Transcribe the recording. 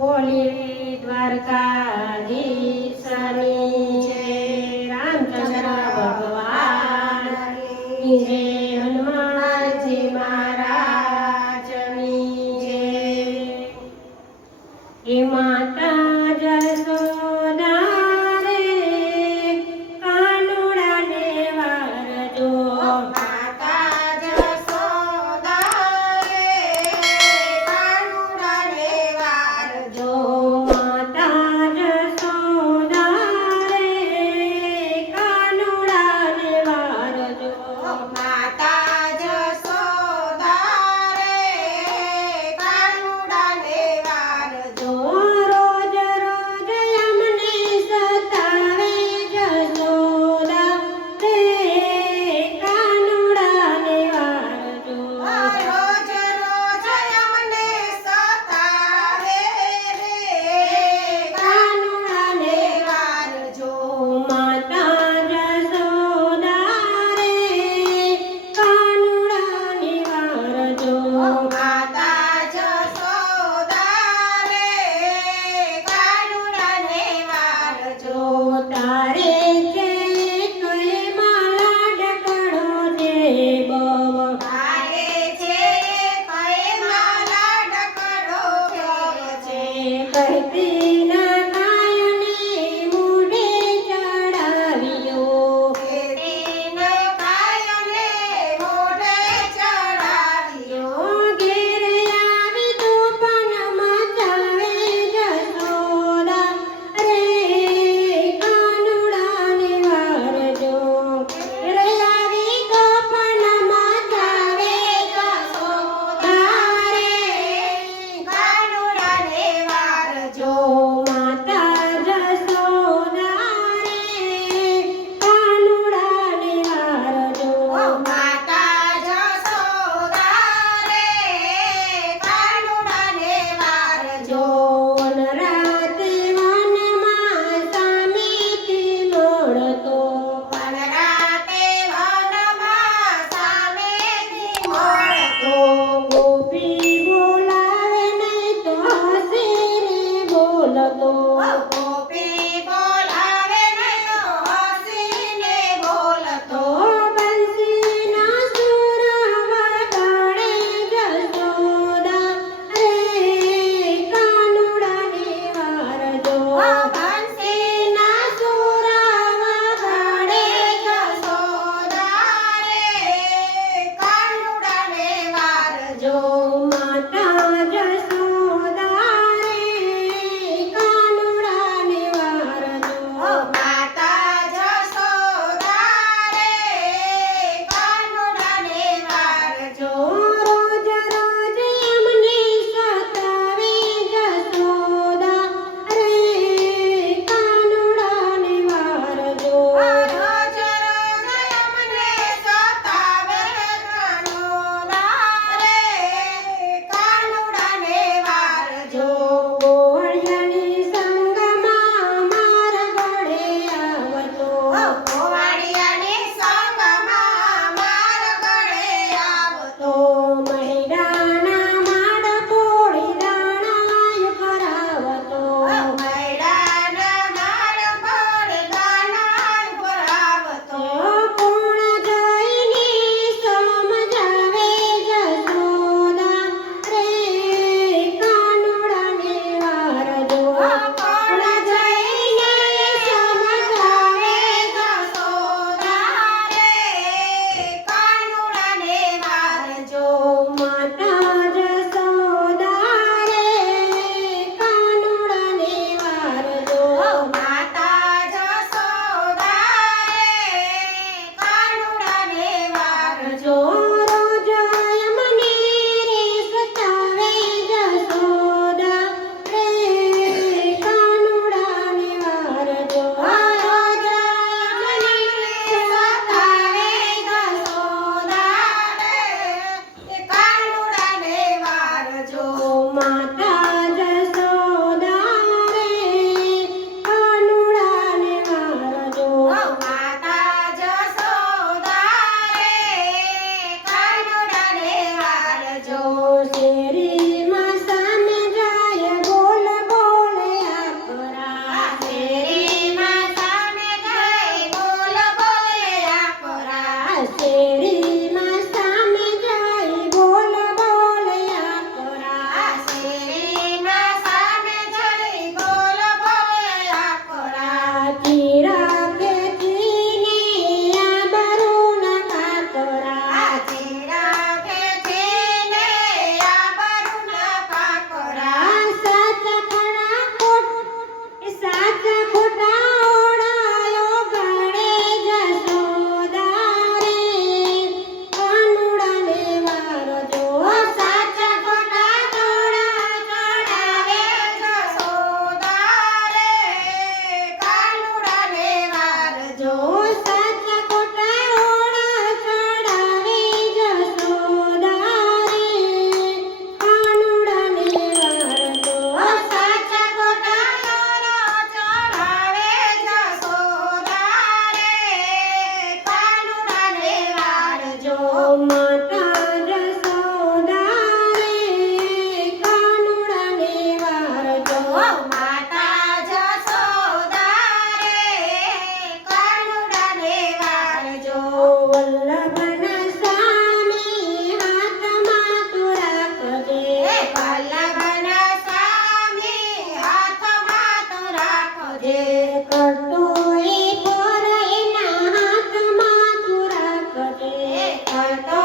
બોલી દ્વારકાધીશની જય, રામચંદ્ર ભગવાનની જય, હનુમાનજી મહારાજની જય. હે માતા જશોદા રે કાનુડાને વારજો. માતા જશોદા રે કાનુડાને વારજો. માતા જશોદા રે કાનુડાને વારજો. માતા જશોદા રે કાનુડાને વારજો. રોજ રોજ અમને સતાવે જશોદા રે કાનુડાને વારજો. રોજ રોજ અમને સતાવે રે કાનુડાને વારજો. માતા જશોદા રે શેરીમાં સામે જઈ બોલ બોલ્યા કોરા શેરીમાં સામે જઈ બોલ બોલ્યા કોરા ચીરા ખેંચીને આબરૂના કાતરા ચીરા ખેંચીને આબરૂના પાકોરા સાચા ખોટા ઓળાયો ગળે જશોદા રે કાનુડાને વારજો સાચા ખોટા દોડા ચડાવે જશોદા રે કાનુડાને વારજો સાચા ખોટા ઓળા ચડાવે જશોદા રે કાનુડાને વારજો સાચા ખોટા દોડા ચડાવે જશોદા રે કાનુડાને વારજો માતા જશોદા રે કાનુડાને વારજો માતા જશોદા રે કાનુડાને વારજો વલ્લભના સ્વામી હાથમાં તું રાખજે વલ્લભના સ્વામી હાથમાં તું રાખજે કરતો એ પર એના હાથમાં તું રાખજે કરતો